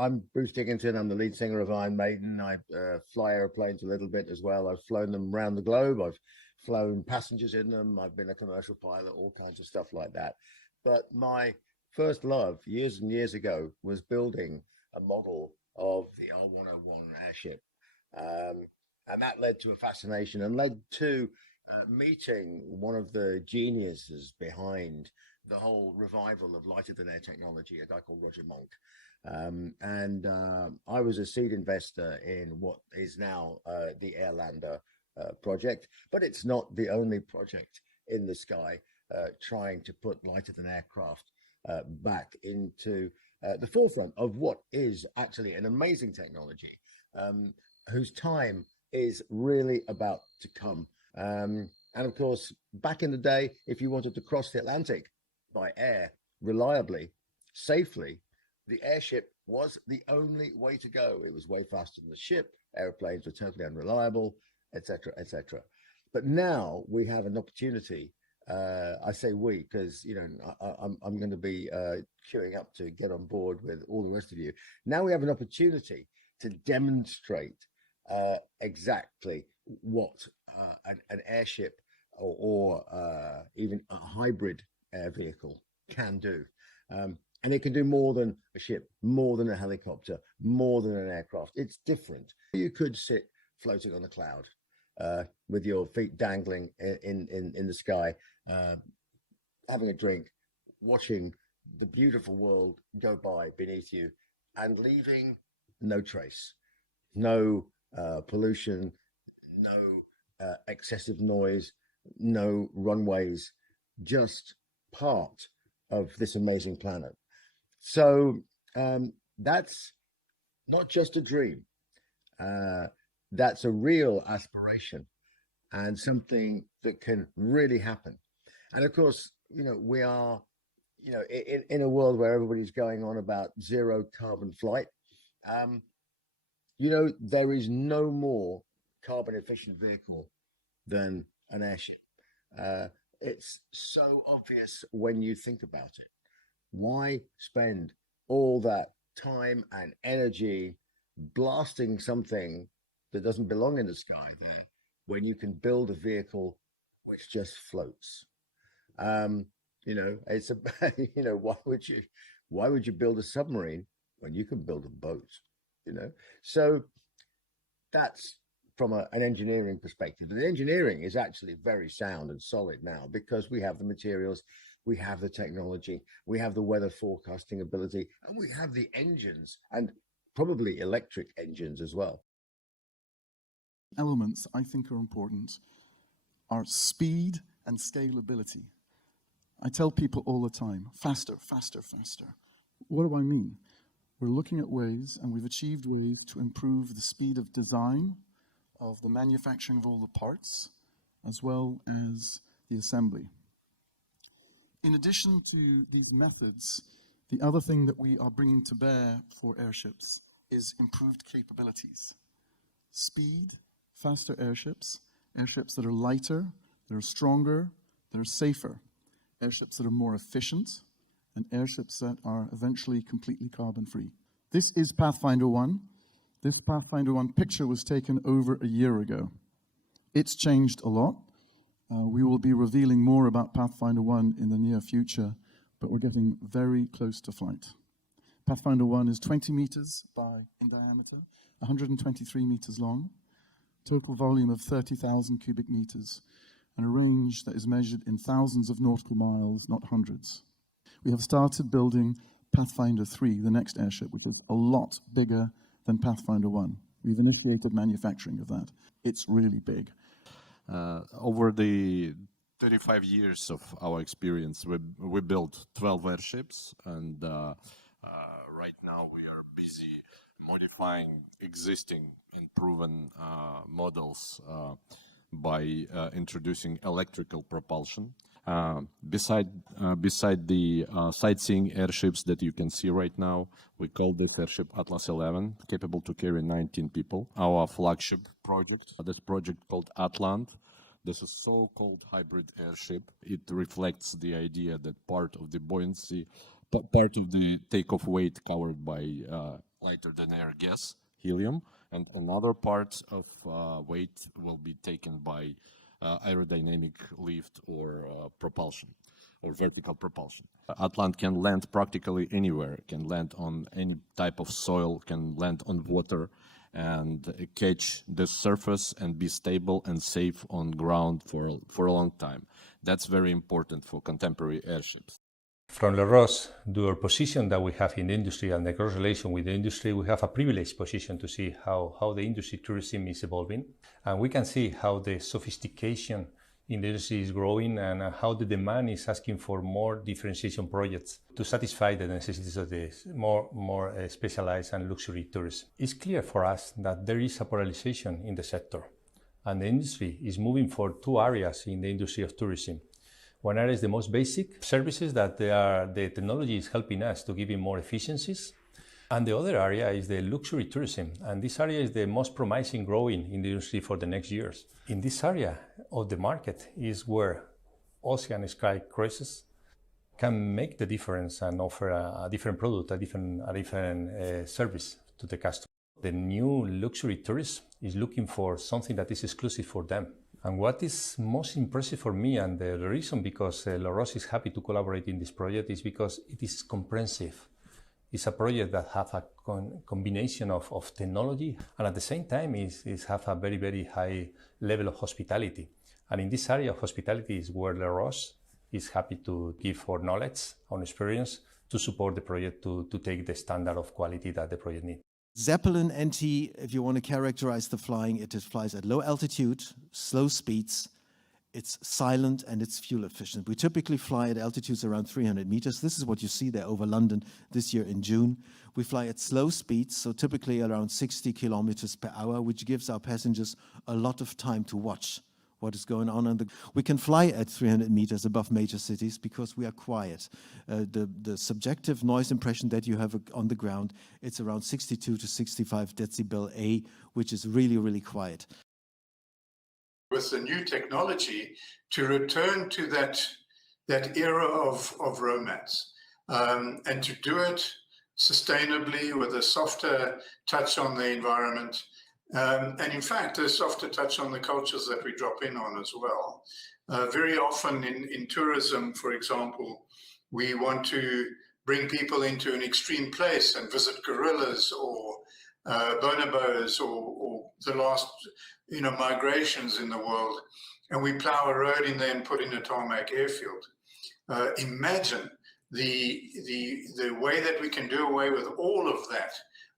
I'm Bruce Dickinson. I'm the lead singer of Iron Maiden. I fly airplanes a little bit as well. I've flown them around the globe. I've flown passengers in them. I've been a commercial pilot, all kinds of stuff like that. But my first love, years and years ago, was building a model of the R101 airship. Um, and that led to a fascination and led to meeting one of the geniuses behind the whole revival of lighter than air technology, a guy called Roger Monk. I was a seed investor in what is now the Airlander project, but it's not the only project in the sky trying to put lighter than aircraft back into the forefront of what is actually an amazing technology, whose time is really about to come. And of course, back in the day, if you wanted to cross the Atlantic by air reliably, safely, the airship was the only way to go. It was way faster than the ship. Airplanes were totally unreliable, etc., etc. But now we have an opportunity. I say we because I'm going to be queuing up to get on board with all the rest of you. Now we have an opportunity to demonstrate exactly what an airship or even a hybrid air vehicle can do. And it can do more than a ship, more than a helicopter, more than an aircraft. It's different. You could sit floating on a cloud with your feet dangling in the sky, having a drink, watching the beautiful world go by beneath you and leaving no trace, no pollution, no excessive noise, no runways, just part of this amazing planet. So that's not just a dream. That's a real aspiration and something that can really happen. And of course, we are, in a world where everybody's going on about zero carbon flight. There is no more carbon efficient vehicle than an airship. It's so obvious when you think about it. Why spend all that time and energy blasting something that doesn't belong in the sky there when you can build a vehicle which just floats? It's about, why would you build a submarine when you can build a boat? So that's from an engineering perspective. The engineering is actually very sound and solid now because we have the materials, we have the technology, we have the weather forecasting ability, and we have the engines, and probably electric engines as well. Elements I think are important are speed and scalability. I tell people all the time, faster, faster, faster. What do I mean? We're looking at ways, and we've achieved ways to improve the speed of design, of the manufacturing of all the parts, as well as the assembly. In addition to these methods, the other thing that we are bringing to bear for airships is improved capabilities. Speed, faster airships, airships that are lighter, that are stronger, that are safer, airships that are more efficient, and airships that are eventually completely carbon-free. This is Pathfinder 1. This Pathfinder 1 picture was taken over a year ago. It's changed a lot. We will be revealing more about Pathfinder 1 in the near future, but we're getting very close to flight. Pathfinder 1 is 20 meters in diameter, 123 meters long, total volume of 30,000 cubic meters, and a range that is measured in thousands of nautical miles, not hundreds. We have started building Pathfinder 3, the next airship, which is a lot bigger than Pathfinder 1. We've initiated manufacturing of that. It's really big. Over the 35 years of our experience, we built 12 airships, and right now we are busy modifying existing and proven models by introducing electrical propulsion. Beside the sightseeing airships that you can see right now, we call this airship Atlas 11, capable to carry 19 people. Our flagship project, this project called Atlant. This is so-called hybrid airship. It reflects the idea that part of the buoyancy, part of the takeoff weight covered by lighter than air gas, helium, and another part of weight will be taken by aerodynamic lift or propulsion, or vertical propulsion. Atlant can land practically anywhere, can land on any type of soil, can land on water, and catch the surface and be stable and safe on ground for a long time. That's very important for contemporary airships. From LaRose, our position that we have in the industry and the cross relation with the industry, we have a privileged position to see how the industry tourism is evolving. And we can see how the sophistication in the industry is growing and how the demand is asking for more differentiation projects to satisfy the necessities of the more specialized and luxury tourism. It's clear for us that there is a polarization in the sector, and the industry is moving for two areas in the industry of tourism. One area is the most basic services that the technology is helping us to give in more efficiencies. And the other area is the luxury tourism. And this area is the most promising growing in the industry for the next years. In this area of the market is where ocean sky cruises can make the difference and offer a different product, a different service to the customer. The new luxury tourist is looking for something that is exclusive for them. And what is most impressive for me, and the reason because LaRose is happy to collaborate in this project, is because it is comprehensive. It's a project that has a combination of technology, and at the same time is have a very, very high level of hospitality. And in this area of hospitality is where LaRose is happy to give our knowledge, our experience, to support the project to take the standard of quality that the project needs. Zeppelin NT, if you want to characterize the flying, it flies at low altitude, slow speeds, it's silent, and it's fuel efficient. We typically fly at altitudes around 300 meters. This is what you see there over London this year in June. We fly at slow speeds, so typically around 60 kilometers per hour, which gives our passengers a lot of time to watch what is going on. We can fly at 300 meters above major cities because we are quiet. The subjective noise impression that you have on the ground, it's around 62 to 65 decibel A, which is really, really quiet. With the new technology, to return to that era of romance, and to do it sustainably with a softer touch on the environment, and in fact, a softer touch on the cultures that we drop in on as well. Very often in tourism, for example, we want to bring people into an extreme place and visit gorillas or bonobos or the last migrations in the world, and we plow a road in there and put in a tarmac airfield. Imagine the way that we can do away with all of that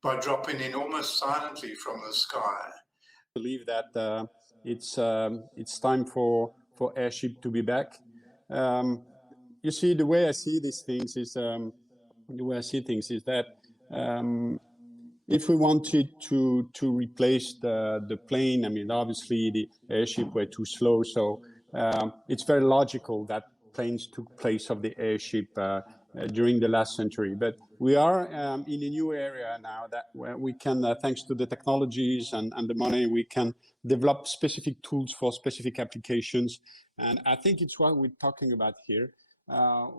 by dropping in almost silently from the sky. I believe that it's time for Airship to be back. You see, the way I see these things is that if we wanted to replace the plane, I mean, obviously the airship were too slow, so it's very logical that planes took place of the airship during the last century. But we are in a new area now that where we can, thanks to the technologies and the money, we can develop specific tools for specific applications. And I think it's what we're talking about here.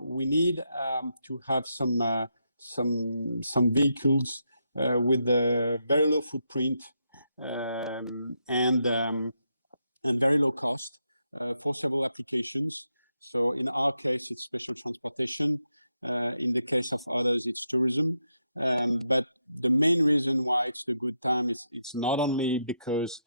We need to have some vehicles with a very low footprint and very low cost for several applications. So in our case, it's special transportation. In the case of others, it's tourism. But the main reason why it's a good time, it's not only because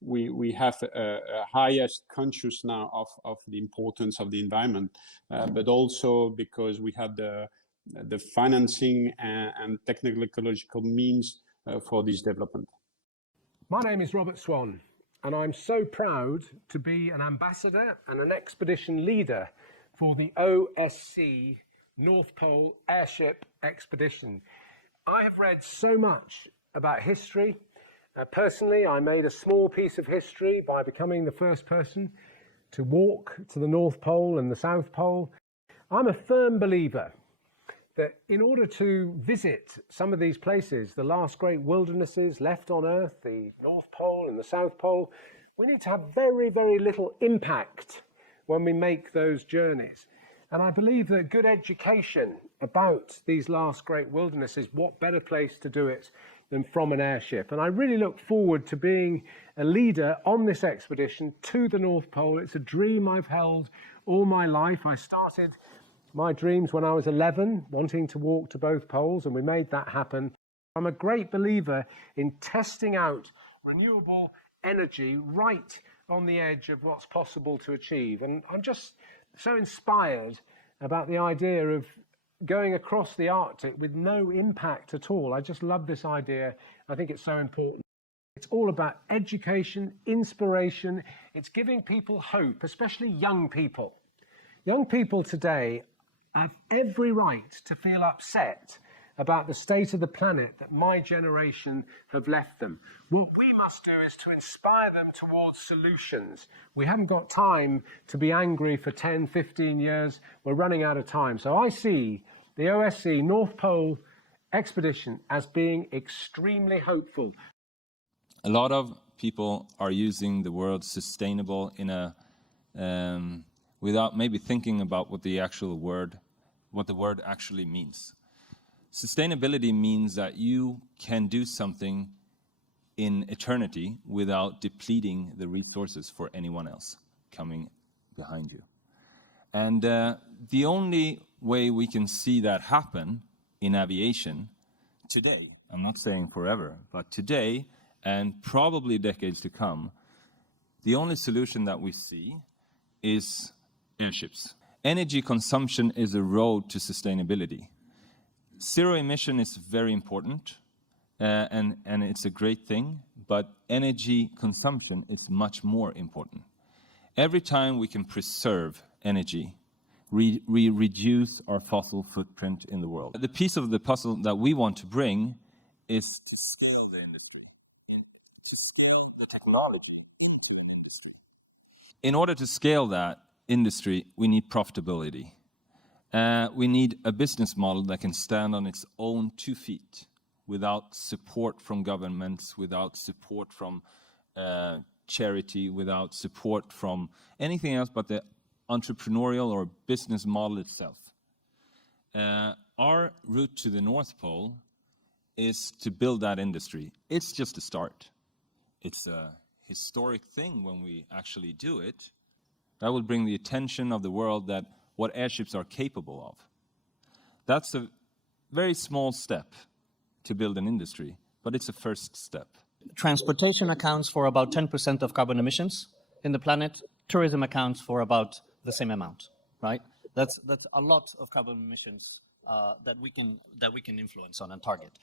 we have a highest conscious now of the importance of the environment, but also because we have the financing and technical ecological means for this development. My name is Robert Swann, and I'm so proud to be an ambassador and an expedition leader for the OSC North Pole Airship Expedition. I have read so much about history. Personally, I made a small piece of history by becoming the first person to walk to the North Pole and the South Pole. I'm a firm believer that in order to visit some of these places, the last great wildernesses left on Earth, the North Pole and the South Pole, we need to have very, very little impact when we make those journeys. And I believe that good education about these last great wildernesses, what better place to do it than from an airship? And I really look forward to being a leader on this expedition to the North Pole. It's a dream I've held all my life. I started my dreams when I was 11, wanting to walk to both poles, and we made that happen. I'm a great believer in testing out renewable energy right on the edge of what's possible to achieve. And I'm just so inspired about the idea of going across the Arctic with no impact at all. I just love this idea. I think it's so important. It's all about education, inspiration. It's giving people hope, especially young people. Young people today have every right to feel upset about the state of the planet that my generation have left them. What we must do is to inspire them towards solutions. We haven't got time to be angry for 10, 15 years. We're running out of time. So I see the OSC North Pole expedition as being extremely hopeful. A lot of people are using the word sustainable in a without maybe thinking about what the word actually means. Sustainability means that you can do something in eternity without depleting the resources for anyone else coming behind you. And the only way we can see that happen in aviation today, I'm not saying forever, but today and probably decades to come, the only solution that we see is airships. Energy consumption is a road to sustainability. Zero emission is very important, and it's a great thing, but energy consumption is much more important. Every time we can preserve energy, we reduce our fossil footprint in the world. The piece of the puzzle that we want to bring is to scale the industry, and to scale the technology into an industry. In order to scale that industry, we need profitability. We need a business model that can stand on its own 2 feet without support from governments, without support from charity, without support from anything else but the entrepreneurial or business model itself. Our route to the North Pole is to build that industry. It's just a start. It's a historic thing when we actually do it. That will bring the attention of the world that what airships are capable of. That's a very small step to build an industry, but it's a first step. Transportation accounts for about 10% of carbon emissions in the planet. Tourism accounts for about the same amount, right? That's a lot of carbon emissions that we can influence on and target.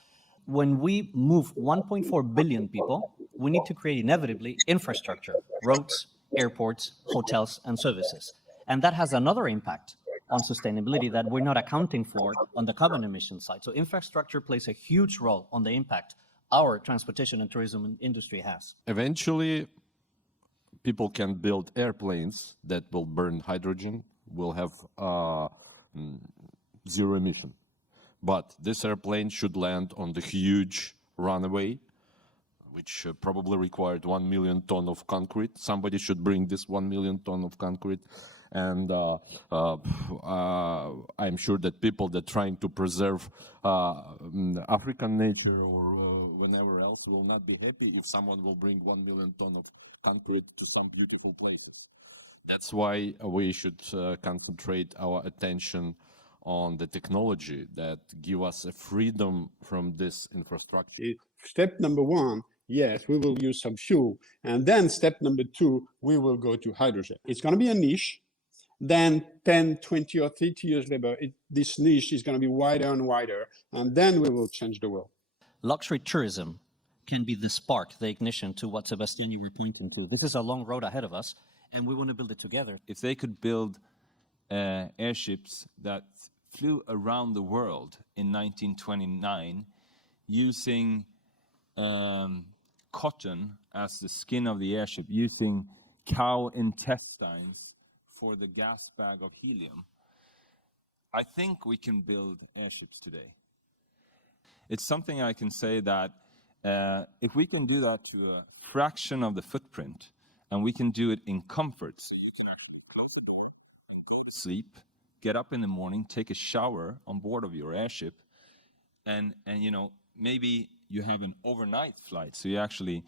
When we move 1.4 billion people, we need to create inevitably infrastructure, roads, airports, hotels, and services. And that has another impact on sustainability that we're not accounting for on the carbon emission side. So infrastructure plays a huge role on the impact our transportation and tourism industry has. Eventually, people can build airplanes that will burn hydrogen, will have zero emission. But this airplane should land on the huge runway, which probably required 1 million ton of concrete. Somebody should bring this 1 million ton of concrete. And I'm sure that people that are trying to preserve African nature or whenever else will not be happy if someone will bring 1 million ton of concrete to some beautiful places. That's why we should concentrate our attention on the technology that give us a freedom from this infrastructure. Step number one, yes, we will use some fuel. And then step number two, we will go to hydrogen. It's going to be a niche. Then 10, 20, or 30 years later, this niche is going to be wider and wider. And then we will change the world. Luxury tourism can be the spark, the ignition to what Sebastian you were pointing to. This is a long road ahead of us, and we want to build it together. If they could build airships that flew around the world in 1929 using cotton as the skin of the airship, using cow intestines for the gas bag of helium, I think we can build airships today. It's something I can say that if we can do that to a fraction of the footprint, and we can do it in comfort, sleep, get up in the morning, take a shower on board of your airship, and you know, maybe you have an overnight flight, so you actually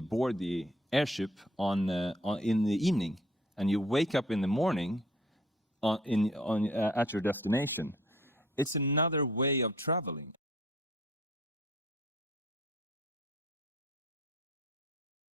board the airship in the evening, and you wake up in the morning at your destination. It's another way of traveling,